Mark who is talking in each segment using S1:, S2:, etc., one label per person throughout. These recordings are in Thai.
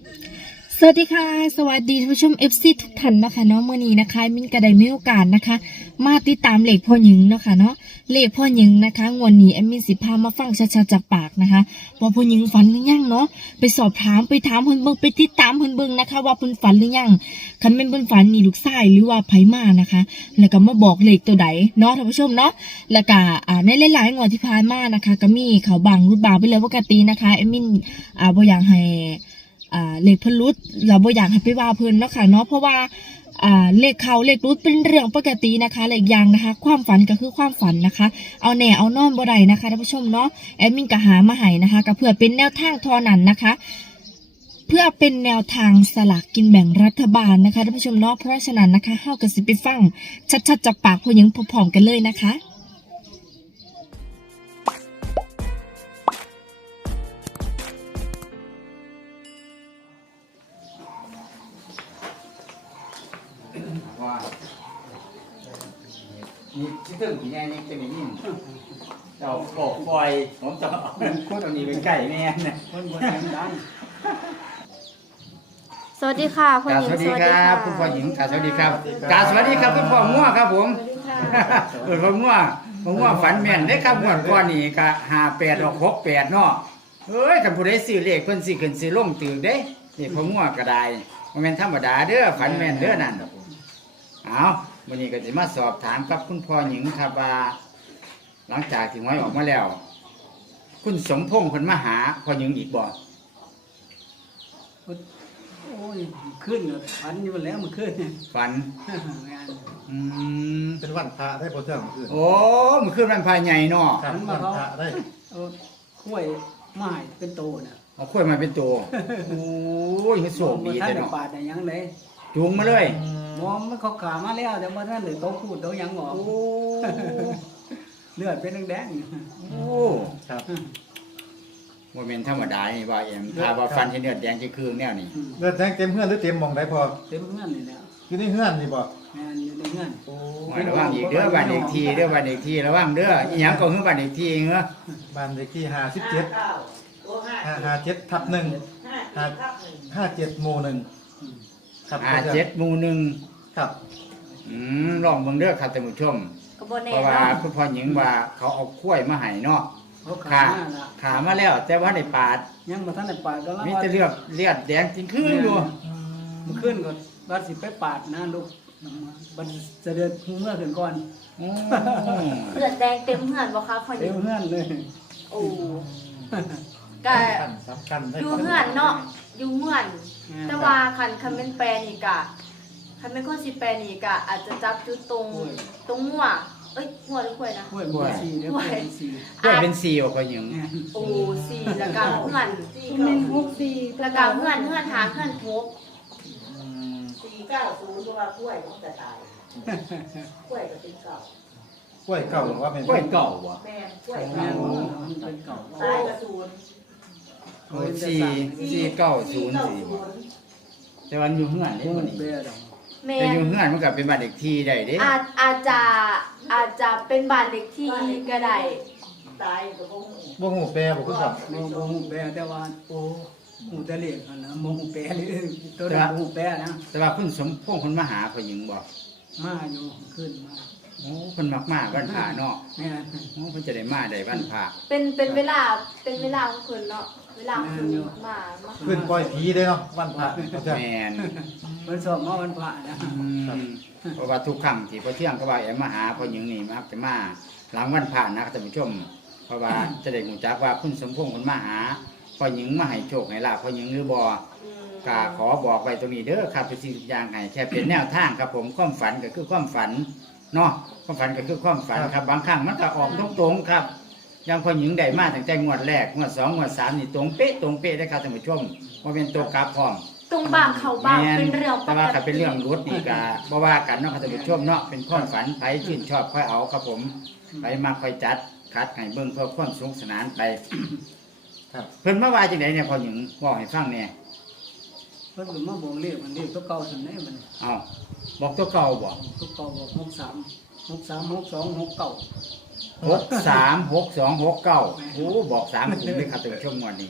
S1: สวัสดีค่ะสวัสดีท่านผู้ชม FC ทุกท่านนะคะเนาะมื้อนี้นะคะมินก็ได้มีโอกาสนะคะมาติดตามเลขพ่อหญิงเนาะค่ะเนาะเลขพ่อหญิงนะคะงวดนี้แอมมินสิพามาฟังชัดๆจากปากนะคะว่าพ่อหญิงฝันหรือยังเนาะไปสอบถามไปถามเพิ่นเบิ่งไปติดตามเพิ่นเบิ่งนะคะว่าเพิ่นฝันหรือยังคันแม่นเพิ่นฝันนี่ลูกชายหรือว่าไผมานะคะแล้วก็มาบอกเลขตัวใดเนาะท่านผู้ชมเนาะแล้วก็ในหลายๆงวดที่ผ่านมานะคะก็มีเขาบางรุดบางไปเลยปกตินะคะแอมมินบ่อยากให้เลขเพิ่นรุดเราบ่อยากให้ไปว่าเพิ่นเนาะค่ะเนาะเพราะว่าเลขเขาเลขรุดเป็นเรื่องปกตินะคะและอีกอย่างนะคะความฝันก็คือความฝันนะคะเอาแน่เอานอนบ่ได้นะคะท่านผู้ชมเนาะแอดมินก็หามาให้นะคะก็เพื่อเป็นแนวทางเท่านั้นนะคะเพื่อเป็นแนวทางสลากกินแบ่งรัฐบาลนะคะท่านผู้ชมเนาะเพราะฉะนั้นนะคะเฮาก็สิไปฟังชัดๆจากปากพ่อหญิงพร้อมๆกันเลยนะคะ
S2: ว่านี่ที่ถึงที่แน่นี่จะมีนิ่มเจ้าบอกปล่อยผมจะเอาคนตัวนี้เป็นไก่แม่เนี่ยคนบนดัง
S3: สวัสดีค่ะพ่อหญิง
S2: สวัสดีครับคุณพ่อหญิงสวัสดีครับสวัสดีครับคุณพ่อมั่วครับผมพ่อมั่วฝันแม่นได้ครับงวดก่อนนี่ก็58ออก68เนาะเอ้ยคันผู้ใดซื้อเลขเพิ่นสิขึ้นสิลงตึกเด้นี่พ่อมั่วก็ได้บ่แม่นธรรมดาเด้อฝันแม่นเด้อนั่นเอาวันนี้ก็จะมาสอบถามกับคุณพ่อหญิงครับว่าหลังจากที่หวยออกมาแล้ว คุณสมพงษ์คนมาหาพ่อหญิงอีกบ่
S4: โอ้ยขึ้นเลยฝันอยู่แล้วมันขึ้นเนี่ย
S2: ฝัน
S4: งาน
S2: อืม
S5: เป็นวันพระได้พอเที่ยงคืน
S2: โอ้มันคือมันภายใหญ่เนาะ
S5: ครับวันพระได้
S4: เอาข้วยไม้เป็นโตน่ะ
S2: เอาข้อยมาเป็นตัวโอ้ยมันโศกดี
S4: ท่าน
S2: แต่
S4: ได้
S2: เนาะ
S4: ปาดได้ยังเลย
S2: จูงมาเลย
S4: มองมันเขาขามาแล้วแต่ว่าท่านเลยเขาพูดเขายังหรอก
S2: โอ้
S4: เลือดเป็นแดง
S2: โอ้
S5: ครับ
S2: ว่าเป็นธรรมดานี่ว่าเอ็มถ้าว่าฟันที่เนื้อแดงจะคือแนวนี้
S5: เลือดแทงเต็มเฮือนหรือเต็มหมองได้พอ
S4: เต็มเงื่อนเลยแล้ว
S5: อยู่ในเฮือนนี่บ่
S4: งานอยู่ในเงื่อน
S5: โอ้
S2: หมายระวังอีกเด้อบ้านอีกทีเด้อบ้านอีกทีระวังเด้ออีหยังก็คือบ้านอีกทีเหรอ
S5: บ้านเลขที่5757หมู่หนึ่งครับพอเที่ยง
S2: 7หมู่หนึ่ง
S5: ครับ
S2: ลองเบิ่งเด้อครับท่านผู้ชม
S3: กระโบเน่
S2: เพราะว่า
S3: เนาะ
S2: คุณพ่อหญิงว่าเขาเอาข้วยมาให้เนาะ
S4: เขาขา
S2: ขา
S4: มาละ
S2: ขามาแล้ว แต่ว่าในปาด
S4: ยังมาท่านได้ปาดก็แล้ว
S2: มีแต่เลือดแดงจริงคืออยู่
S4: มันขึ้นก่อนบัดสิไปปาดนะลูกบัดจะเดินเมื่อถึงก่อน
S2: โอ้
S3: เลือดแดงเต็มเหือนบ่คะพ่อห
S4: เต็
S3: ญิ
S4: ม
S3: ง
S4: เงื่อนเลย
S3: โอ้ก็
S5: สำคัญได้
S3: อยู่เหือนเนาะอยู่เหือน แต่ว่าคันเป็นแปลนี่กะคันเป็นคนสิแปลนี่กะอาจจะจับจุดตรงหัวเอ้ยหัวหรือข่อยนะ
S4: ห้วยบัวสีเด้อห้วยสี
S2: ข้วยเป็นสีออกไปหญิง
S3: โอ้สี่แล้วก็เหือน
S6: เป็น64
S3: แล้วก็เหือนหาเหือนพก
S6: 490เพราะว่ากล้วยมันจะตายกล้วยก็เป็นเก่าก
S5: ล้วยเก่าหรือว่าเป็น
S2: ข้วยเก่าบ่
S6: แม่นกล้วย
S4: แม่
S6: เก่าน
S4: มันเป็นเก่า
S6: ตายก็ศูนย์
S2: โอ้สี่เก้าศูนย์สี่บ่แต่วันอยู่เฮือนนี่
S4: มั
S2: วัน
S4: น
S2: นี้
S4: เบี้ยดอก
S3: แม่
S2: แต่อยู่เฮือนมันก็เป็นบ้านเด็กทีได้เด้
S3: อาจจะเป็นบ้านเล็กที่ก็ได้
S6: ตายก็บ่ฮู้
S5: บ่ฮู้แปลบ่คือครับ
S4: โมหูแปรแต่ว่าโอ้หูแต่เล็กนะโมหูแปรเลยตัวนั้นโมหูแปรนะ
S2: แต่ว่าคุณสมพงษ์คนมาหาพ่อหญิงบ่
S4: มาอยู่ขึ้นมา
S2: โอ้เพิ่นมักมาวันพระเนาะ
S4: แม่
S2: โอ้เพิ่นจะได้มาได้วันพระ
S3: เป็นเวลาของคุณเนาะเวลาของคุณมา
S5: ขึ้นปล่อยผีได้เนาะวันพระพอเที่ยง
S2: แม่น
S4: มันสอบมาวันพระนะ
S2: เพราะว่าทุกครั้งที่พ่อเที่ยงก็ว่าแอมมาหาพ่อหญิงนี่มักจะมาหลังวันพระนะท่านผู้ชม เพราะว่าจะได้รู้จักว่าคุณสมพงษ์คนมาหาพ่อหญิงมาให้โชคให้ลาภพ่อหญิงหรือบ่กาขอบอกไว้ตรงนี้เด้อครับเป็นสิ่งทุกอย่างให้แค่เป็นแนวทางครับผมความฝันก็คือความฝันเนาะความฝันก็คือความฝันครับบางครั้งมันก็ออกตรงๆครับอย่างพ่อหญิงได้มาตั้งแต่งวดแรกงวด2งวด3นี่ตรงเป๊ะได้ครับท่านผู้ชมว่าเป็นตัวกราฟพร้อม
S3: ตรงบางเขาบางเป็นเรื่องป
S2: แต่
S3: ก
S2: ว่าถ้า
S3: ติ
S2: เป็นเรื่องรถนี่ก็บ่ว่ากันเนาะครับท่านผู้ชมเนาะเป็นความฝันไผชื่นชอบค่อยเอาครับผมไปมาค่อยจัดคัดให้เบิ่งเพื่อความสนุกสนานไป
S5: ครับ
S2: เพิ่นมาว่าจังไดเนี่ยพ่อหญิงบอกให้ฟังแหน่
S4: เพิ่นก็มาบอกเรียกมันเรียกตัวเก่าสันไหนมัน
S2: เอ้าบอกตัวเก่าบ่
S4: ตัวเก่าบอก63 62 69
S2: 636269โอ้บอก3กลุ่มเลยครับท่านผู้ชมงวดนี้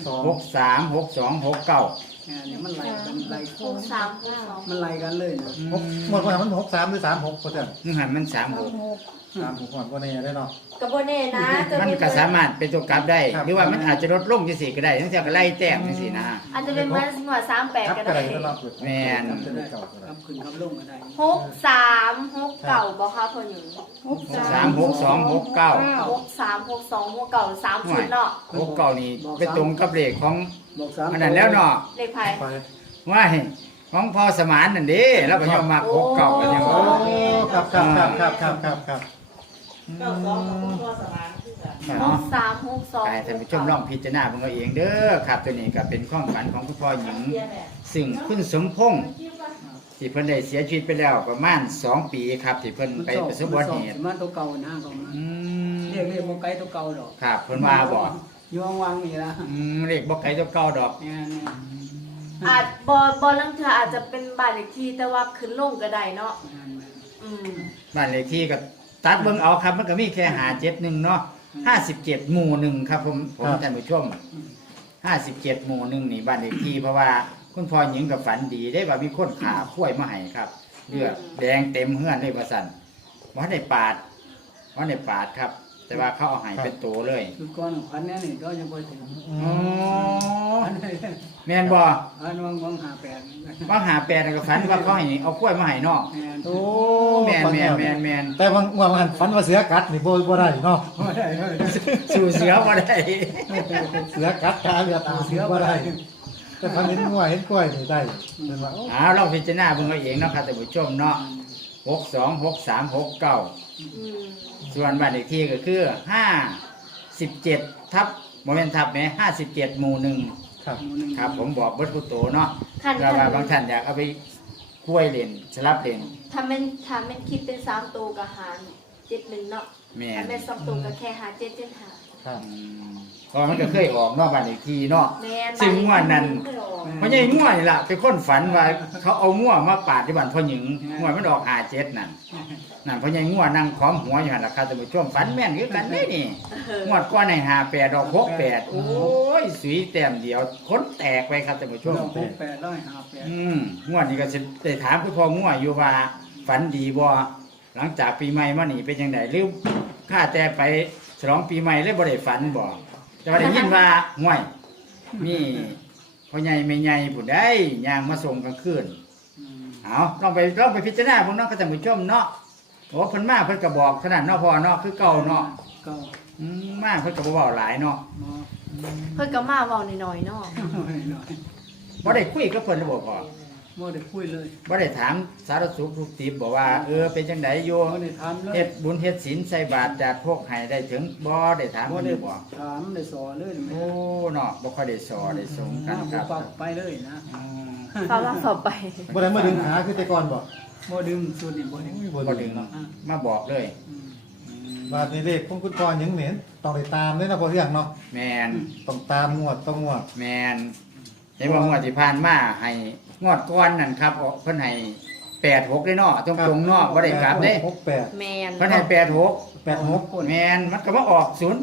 S2: 636269
S4: เนี่ยมันไล่กันไล่
S3: 6362
S4: มันไล่กันเลยนะ
S5: หมดวันมัน63หรือ36พ่อเทื่อง
S2: นึงหันมัน36
S5: 36หมดวันนี้ได้เนาะ
S3: ก็บ่แน่นะจะ
S2: มัน
S3: เป็น
S2: ก็สามารถเป็นตัวกลับได้
S5: ครับ
S2: หรือว่ามันอาจจะลดลงจังซี่ก็ได้ทั้งเที่ยก็ไล่แต้มจังซี่นะ
S3: อาจจะเป็นเหมือนหัว
S5: ครับ
S3: 38ก็
S5: ก็
S3: ได้
S5: ได้ก็เนาะ
S2: แม่น
S5: จะได้เก่าก็ได้
S4: ครับขึ้นครับลงก็ได้
S3: 6369บ่คะพ่อหญิง
S2: 636269
S3: 636269 3ชุดเนาะ
S2: 69นี่ไปตรงกับเลขของ
S4: บอก3
S2: อันนั้นแล้วเนาะ
S3: เลขไผ
S5: ไป
S2: ว่าของพ่อสมานนั่นเด้แล้วก็ยอมมา69กันยัง
S5: โอ้
S2: ว่า
S5: ครับ
S6: เก้าสองกับคุณพ่อสมานคือกัน
S2: เนาะ
S3: 6362
S2: กายท่านผู้ชมลองพิจารณาเบิ่งเอาเองเด้อครับตัวนี้ก็เป็นความฝันของคุณพ่อหญิง
S6: เรียนแม่
S2: ซึ่งคุณสมพงษ์ที่เพิ่นได้เสียชีวิตไปแล้วประมาณ2 ปีครับที่เพิ่นไปประสบอุบัติเหตุ
S4: มันตัวเก่านะก็มา
S2: อืม
S4: เรียกบ่ไกลตัวเก่าดอก
S2: ครับเพิ่นว่าบ่
S4: อยู่วางๆนี่ล่ะ
S2: เลขบ่ไกลตัวเก่าดอก
S4: เนี่ย
S3: อาจบ่ลังเทื่ออาจจะเป็นบ้านเลขที่แต่ว่าขึ้นลงก็ได้เนาะอืม
S2: บ้านเลขที่ก็ตัดเบิ่งเอาครับมันก็มีแค่571เนาะ57หมู่1ครับผมท่านผู้ชม57หมู่1นี่บ้านเลขที่เพราะว่าคุณพ่อหญิงก็ฝันดีได้ว่ามีคนขาข้วยมาให้ครับเลือดแดงเต็มเฮือนเลยว่าซั่นบ่ได้ปาดครับ แต่ว่าเขาเอาให้เป็นตัวเลย
S4: คือก่อนพันเนี่ยนี่ก็ยังบ่ถึง
S2: อ๋อแม่นบ่
S4: อันวัง58
S2: ว่าหาแปดก็ฝันว่าเขาให้เอากล้วยมาให้เนาะ
S4: แม่น
S5: โอ้
S2: แม่น
S5: แต่ว่ามันฝันว่าเสือกัดนี่บ่ได้เนาะ
S4: บ่ได้
S2: สู่เสือบ่ได้
S5: เสือกัดขาเรือตาเสือบ่ได้ แต่ฝันเห็นงัวเห็นกล้วยนี่ได้เป็นว่าโอ้
S2: เอาลองพิจารณาเบิ่งเอาเองเนาะครับท่านผู้ชมเนาะ626369
S3: อืม
S2: ส่วนบ้านเลขที่ก็คือ57ทับบ่แม่นทับแหม57หมู่1
S5: ครับ
S2: ครับผมบอกเบิดผู้โตเนาะ
S3: คัน
S2: แต่ว่าบางท่านอยากเอาไปกล้วยเล่นสลับเล่น
S3: ถ้าแม่นคิดเป็น3ตัวก็หาร71เนาะ
S2: แม่
S3: ถ้าน แม่น2ตัวก็แค่หาร775
S5: ครับ
S2: เพราะมันก็เคยออกเนอกบ้านเลขที่เนาะ
S3: แม่น
S2: ซึ่งงวดนั้น
S6: ไม่ออก
S2: เพราะใหญ่ง่วนี่ล่ะเป็นคนฝันว่าเขาเอาง่วมาปาดที่บ้านพ่อหญิงง่วมันออก57นั่นเพราะใหญ่ง่วนั่งค้อมหัวอยู่หั่นล่ะครับท่านผู้ชมฝันแม่นคือกันเด้นี่งวดก่อนให้58ดอก68โอ้ยสุยแต้มเดียวคนแตกไปครับท่านผู้ชม
S4: 68
S2: งวดนี้ก็สิได้ถามคุณพ่อง่วอยู่ว่าฝันดีบ่หลังจากปีใหม่มานี่เป็นจังไดหรือข้าแต่ไปฉลองปีใหม่เลยบ่ได้ฝันบ่แต่ว่าได้ยินว่าห่วยมีพ่อใหญ่แม่ใหญ่ผู้ใดย่างมาส่งกลางคืนเอาลองไปพิจารณาเบิ่งเนาะท่านผู้ชมเนาะโอ้เพิ่นมาเพิ่นก็บอกขนาดเนาะพ่อเนาะคือเก่าเนาะ
S4: ก็
S2: มาเพิ่นก็บ่เว้าหลายเนาะ
S3: เพิ่นก็มาเว้าน้อยๆเนาะ
S2: บ่ได้คุยกับเพิ่นเลยบ่พ่อ
S4: บ่ได้คุยเลย
S2: บ่ได้ถามสารสุขทุกติบบอกว่าเป็นจังไดอยู่
S4: บ่ได้ถามเลย
S2: เฮ็ดบุญเฮ็ดศีลใส่บาตรจัดพวกให้ได้ถึงบ่ได้ถาม
S4: บ่
S2: เพิ่น
S4: ได้
S2: บ่
S4: ถามได้สอนเลย
S2: โอ้เนาะบ่ค่อยได้สอนได้สงกันครับ
S4: ปรับไปเลยนะ
S2: อืม
S3: ฟ้าว่าสอบไป
S5: บ่ได้มาดึงขาคือแต่ก่อนบ่
S4: บ่ดึงสุดนี่บ่ดึง
S2: บ่ดึงมาบอกเลย
S5: บาดนี้เลขของคุณพ่อหยังเห็นต้องได้ตามเด้อนะพ่อเที่ยงเนาะ
S2: แม่น
S5: ต้องตามงวดต้องงวด
S2: แม่นเห็นว่างวดที่ผ่านมาให้งวดก่อนนั่นครับเพิ่นให้86เลยเนาะตรงๆเนาะบ่ได้กลับเด้
S5: 68
S3: แม่น
S2: เพิ่นให้86
S5: 86
S2: แม่นมันก็มาออก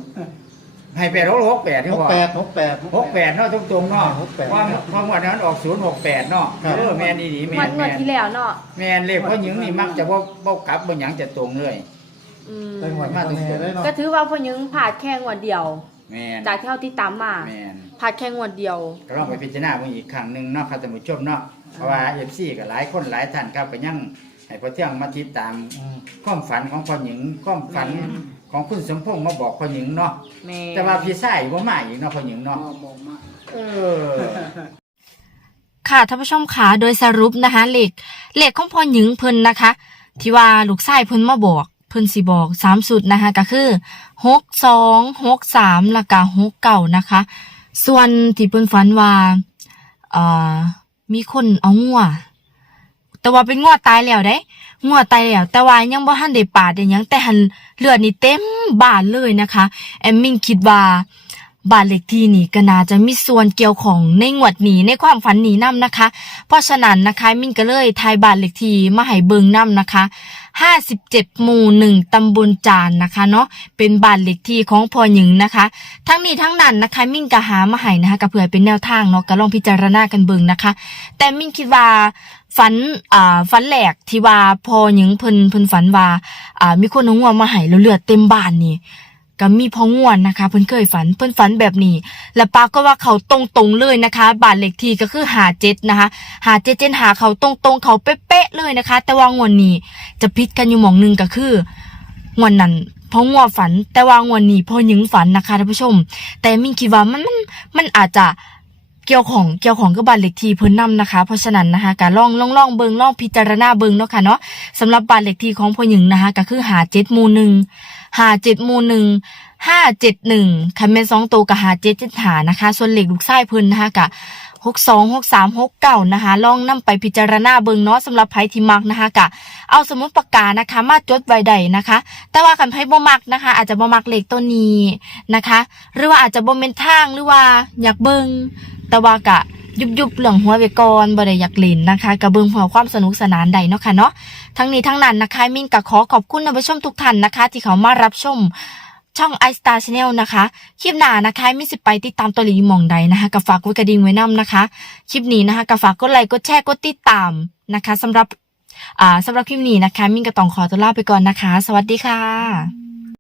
S2: 0ให้86 68ที่ว่า 68เนาะตรงๆเนาะ
S5: 68
S2: เพราะงวดนั้นออก068เนาะ
S5: ครับ
S2: แม่นอีหลีแม่
S3: วัน
S2: น
S3: งวดที่แล้วเนาะ
S2: แม่นเลขพ่อหญิงนี่มักจะบ่กลับบ่หยังจะตรงเลย
S3: อืม
S5: แต่งวดมาตรงนี้ได้เนาะ
S3: ก็ถือว่าพ่อหญิงผ่าดแค่งวดเดียว
S2: แม่น
S3: จากที่เราติดตามมา
S2: แม่น
S3: ผ่าดแค่งวดเดียว
S2: ก็ลองไปพิจารณาเบิ่งอีกครั้งหนึงเนาะครับท่านผู้ชมเนาะเพราะว่า FC ก็หลายคนหลายท่านครับก็ยังให้พ่อเที่ยงมาติดตาม
S5: อืม
S2: ความฝันของพ่อหญิงความฝันของคุณสมพงษ์มาบอกพ่อหญิงเนาะ
S3: แม่
S2: แต่ว่าพี่ชายบ่มาอีกเนาะพ่อหญิงเนาะ
S4: บอกมา
S2: เออ
S1: ค่ะท่านผู้ชมค่ะโดยสรุปนะคะเลขของพ่อหญิงเพิ่นนะคะ ที่ว่าลูกชายเพิ่นมาบอกเพิ่นสิบอก3สุดนะคะก็คือ62 63แล้วก็69นะคะ ส่วนที่เพิ่นฝันว่ามีคนเอางัวแต่ว่าเป็นงัวตายแล้วเด้งัวตายแล้วแต่ว่ายังบ่ทันได้ปาดได้หยังแต่หันเลือดนี่เต็มบ้านเลยนะคะแอมมินคิดว่าบ้านเลขที่นี่ก็น่าจะมีส่วนเกี่ยวของในงวดนี้ในความฝันนี้นํนะคะ เพราะฉะนั้นนะคะมินก็เลยทายบ้านเลขที่มาให้เบิ่งนํนะคะ57หมู่1ตำบลจานนะคะเนาะเป็นบ้านเลขที่ของพ่อหญิงนะคะทั้งนี้ทั้งนั้นนะคะมินก็หามาให้นะคะก็เพื่อเป็นแนวทางเนาะก็ลองพิจารณากันเบิ่งนะคะ แต่มินคิดว่าฝันแหลกที่ว่าพ่อหญิงเพิ่นฝันว่ามีคนเอางัวมาให้แล้วเลือดเต็มบ้านนี่ก็มีพ่อง่วนนะคะเพิ่นเคยฝันแบบนี้แล้วปาก็ว่าเขาตรงๆเลยนะคะบ้านเลขที่ก็คือ57นะคะ57หาเขาตรงๆเขาเป๊ะๆเลยนะคะแต่ว่างวดนี้จะผิดกันอยู่หม่องนึงก็คืองวดนั้นพ่อง่วฝันแต่ว่างวดนี้พ่อหญิงฝันนะคะท่านผู้ชมแต่มินคิดว่ามันอาจจะเกี่ยวของกับบ้านเลขที่เพิ่นนำนะคะเพราะฉะนั้นนะคะก็ลองเบิ่งลองพิจารณาเบิ่งเนาะค่ะเนาะสำหรับบ้านเลขที่ของพ่อหญิงนะคะก็คือ57หมู่1 571คันแม่น2ตัวก็5775นะคะส่วนเลขลูกชายเพิ่นนะคะก็62 63 69นะคะลองนำไปพิจารณาเบิ่งเนาะสำหรับไผที่มักนะคะก็เอาสมุดปากกานะคะมาจดไว้ได้นะคะแต่ว่าคันไผบ่มักนะคะอาจจะบ่มักเลขตัวนี้นะคะหรือว่าอาจจะบ่แม่นทางหรือว่าอยากเบิ่งแต่ว่าก็ยุบเหลืองหัวไว้ก่อนบ่ได้อยากเล่นนะคะก็เบิ่งเพื่อความสนุกสนานได้เนาะค่ะเนาะทั้งนี้ทั้งนั้นนะคะมินก็ขอบคุณท่านผู้ชมทุกท่านนะคะที่เขามารับชมช่อง iStar Channel นะคะคลิปหน้านะคะมินสิไปติดตามตัวเลขหม่องใดนะคะก็ฝากกดกระดิ่งไว้นำนะคะคลิปนี้นะคะก็ฝากกดไลค์กดแชร์กดติดตามนะคะสำหรับคลิปนี้นะคะมินก็ต้องขอตัวลาไปก่อนนะคะสวัสดีค่ะ